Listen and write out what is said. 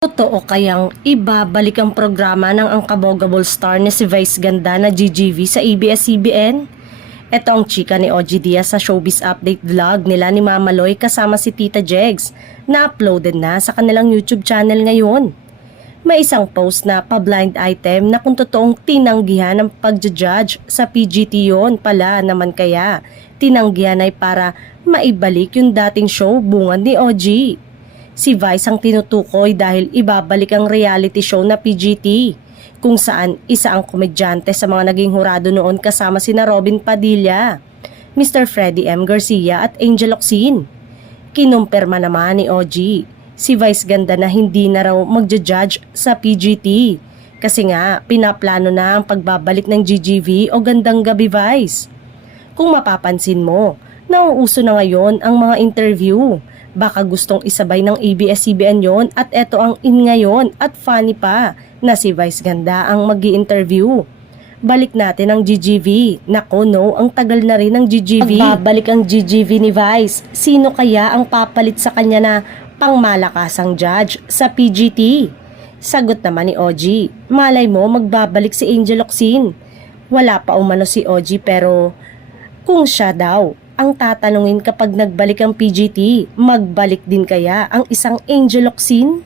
Totoo kayang ibabalik ang programa ng Unkabogable star na si Vice Ganda na GGV sa ABS-CBN? Ito ang chika ni OG Diaz sa Showbiz Update vlog nila ni Mama Loy kasama si Tita Jegs na uploaded na sa kanilang YouTube channel ngayon. May isang post na pa-blind item na kung totoong tinanggihan ng pagja-judge sa PGT yon pala naman kaya tinanggihan ay para maibalik yung dating show bungad ni OG. Si Vice ang tinutukoy dahil ibabalik ang reality show na PGT, kung saan isa ang komedyante sa mga naging hurado noon kasama sina Robin Padilla, Mr. Freddie M. Garcia at Angel Locsin. Kinumpirma naman ni OG, si Vice Ganda na hindi na raw magja-judge sa PGT kasi nga pinaplano na ang pagbabalik ng GGV o Gandang Gabi Vice. Kung mapapansin mo, nauuso na ngayon ang mga interview. Baka gustong isabay ng ABS-CBN yon at eto ang in ngayon at funny pa na si Vice Ganda ang mag-i-interview. Balik natin ang GGV. Nako no, ang tagal na rin ng GGV. Pagbabalik ang GGV ni Vice. Sino kaya ang papalit sa kanya na pangmalakasang judge sa PGT? Sagot naman ni OG, malay mo magbabalik si Angel Locsin. Wala pa umano si OG pero kung siya daw ang tatanungin kapag nagbalik ang PGT, magbalik din kaya ang isang Angel Locsin?